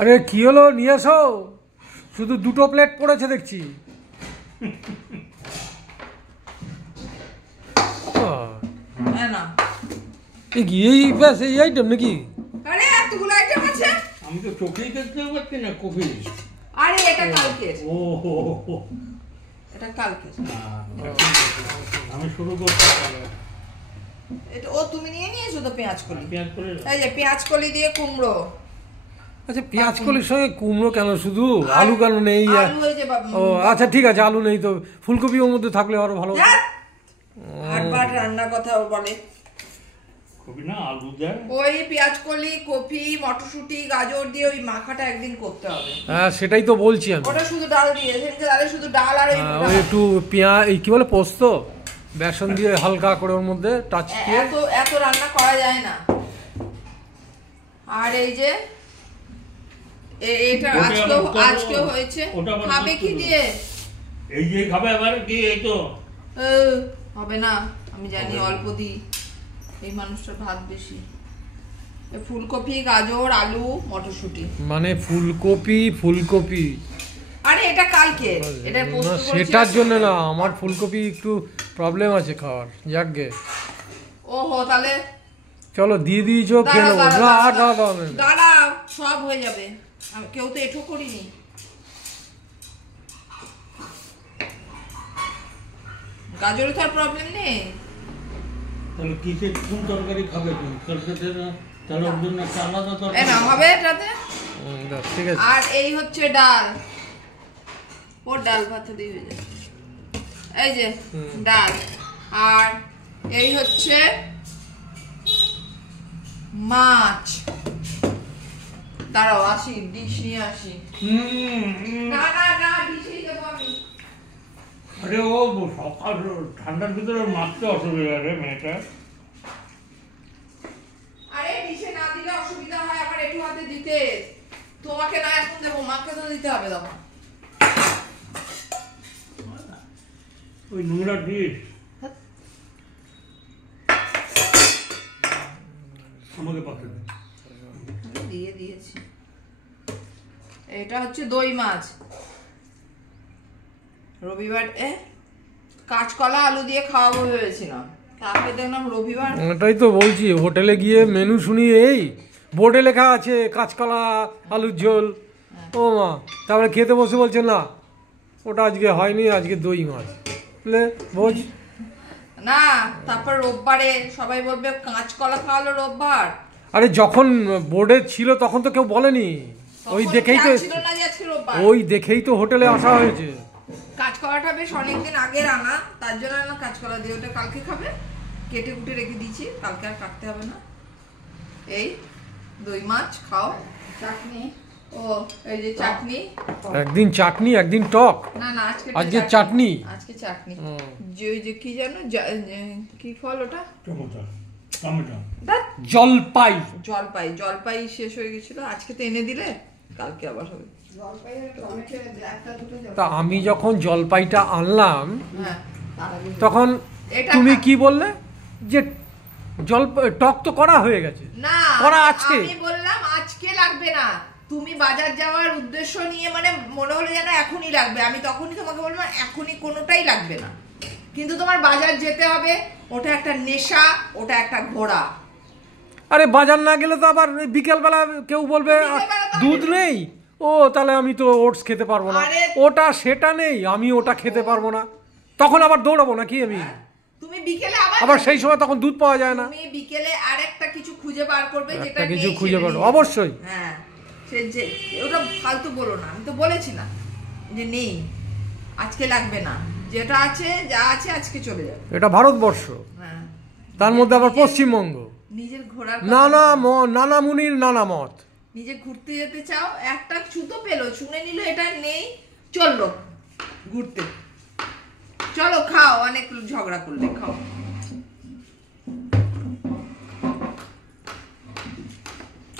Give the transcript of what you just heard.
আরে কি হলো, নিয়ে এসো। শুধু দুটো প্লেট পড়েছে দেখছি। এই ব্যাস এই আইটেম নাকি? আরে এতগুলো আইটেম আছে, আমি তো চোখেই দেখতে পাচ্ছি না কফি। আরে এটা কালকে। ও এটা কালকে আমি শুরু করতে এটা ও তুমি নিয়ে নিয়েছো তো পেঁয়াজ কলি। এই যে পেঁয়াজ কলি দিয়ে কুমড়ো। আচ্ছা পেঁয়াজ কলির সঙ্গে কুমড়ো কেন, শুধু আলু কেন নেই? ও আচ্ছা ঠিক আছে, আলু নেই তো ফুলকপি ওর মধ্যে থাকলে আরো ভালো। আটবার রান্নার কথা বলে। ওই পেঁয়াজ কলি, কপি, মটরশুঁটি, গাজর দিয়ে ওই মাখাটা একদিন করতে হবে। হ্যাঁ সেটাই তো বলছি আমি। ওটা শুধু ডাল দিয়ে, সেদিনকে শুধু ডাল আর ওই একটু পেঁয়াজ কি বলে পোস্ত বেসন দিয়ে হালকা করে ওর মধ্যে টাচ দিয়ে। এত রান্না করা যায় না। আর এই যে এটা আজকে হয়েছে, খাবে কি দিয়ে? এই যে খাবে আবার কি? এই তো হবে না, আমি জানি অল্প দিই, এই মানুষটার ভাত বেশি। ফুলকপি, গাজর, আলু, মটরশুঁটি। মানে ফুলকপি আরে এটা কালকে, এটা পোস্ত করেছি। সেটার জন্য না, আমার ফুলকপি একটু প্রবলেম আছে খাওয়ার। যাকগে ওহো, তাহলে চলো দিয়ে দিয়েছো, খেয়ে নেবো। দাঁড়া, সব হয়ে যাবে। আমি কেউ তো এঠো করিনি। গাজরে তো আর প্রবলেম নেই। তাহলে কিসে কোন তরকারি খাবে তুমি? তরকারি না তাহলে ওর জন্য একটা আলাদা তরকারি না হবে এটাতে। ঠিক আছে। আর এই হচ্ছে ডাল, ওর ডাল ভাত দিয়ে হয়ে যাবে। এই যে ডাল, আর এই হচ্ছে মাছ। দাঁড়াও আসি, ডিশ নিয়ে আসি। না ডিশই দেবো আমি। আরে ও সকাল ঠান্ডার ভিতরে মাছতে অসুবিধা রে মেয়েটা। আরে ডিশে না দিলে অসুবিধা হয়, আবার একটু হাতে দিতে। তোমাকে না এখন দেবো, মাকে তো দিতে হবে। তখন ওই নোংরা ডিশ আমাকে পাঠিয়ে দে। দিয়ে দিয়েছি। এটা হচ্ছে দই মাছ। রবিবার কাঁচকলা আলু দিয়ে খাওয়াবো ভেবেছিলাম, তারপরে দেখলাম রবিবার। ওটাই তো বলছি, হোটেলে গিয়ে মেনু শুনি এই বোর্ডে লেখা আছে কাঁচকলা আলুর ঝোল। ও মা, তারপরে খেতে বসে বলছে না ওটা আজকে হয়নি, আজকে দই মাছ। বোঝ না, তারপর রোববারে সবাই বলবে কাঁচকলা খাওয়ালো রোববার। আরে যখন বোর্ডে ছিল তখন তো কেউ বলেনি, ওই দেখেই তো হোটেলে আসা হয়েছে। কাঁচকলাটা বেশ অনেকদিন আগের আনা, তার জন্য না কাঁচকলা দিয়ে। ওটা কালকে খাবে, কেটে কুটে রেখে দিয়েছি, কালকে আর কাটতে হবে না। এই দই মাছ খাও। চাটনি, ও এই যে চাটনি। একদিন চাটনি একদিন টক। না আজকে চাটনি। আজকে চাটনি। যে ওই যে কি জানো, কি ফল ওটা? জলপাই শেষ হয়ে গেছিল, আজকে তো এনে দিলে, কালকে আবার হবে। তা আমি যখন জলপাইটা আনলাম তখন তুমি কি বললে যে টক তো করা হয়ে গেছে? না, করা আজকে। আমি বললাম আজকে লাগবে না, তুমি বাজার যাওয়ার উদ্দেশ্য নিয়ে মানে মনে হলো যেন এখনই লাগবে। আমি তখনই তোমাকে বললাম এখনই কোনোটাই লাগবে না, কিন্তু তোমার বাজার যেতে হবে। ওটা একটা নেশা, ওটা একটা ঘোড়া। আরে বাজার না গেলে তো আবার বিকেলবেলা কেউ বলবে দুধ নেই, ও তাহলে আমি তো ওটস খেতে পারবো না, ওটা সেটা নেই আমি ওটা খেতে পারবো না, তখন আবার দৌড়াবো নাকি আমি? তুমি বিকেলে আবার সেই সময় তখন দুধ পাওয়া যায় না। তুমি বিকেলে আরেকটা কিছু খুঁজে বার করবে, যেটা কিছু খুঁজে বার অবশ্যই। হ্যাঁ, সে যে ওটা ফালতু বলো না, আমি তো বলেছি না যে নেই, আজকে লাগবে না, যেটা আছে যা আছে আজকে চলে যাবে। এটা ভারতবর্ষ, হ্যাঁ, তার মধ্যে আবার পশ্চিমবঙ্গ। নিজের ঘোরার নানা মুনির নানা মত। নিজে ঘুরতে যেতে চাও, একটা ছুতো পেলো, শুনে নিল এটা নেই, চললো ঘুরতে। চলো খাও, অনেক ঝগড়া করলে, খাও।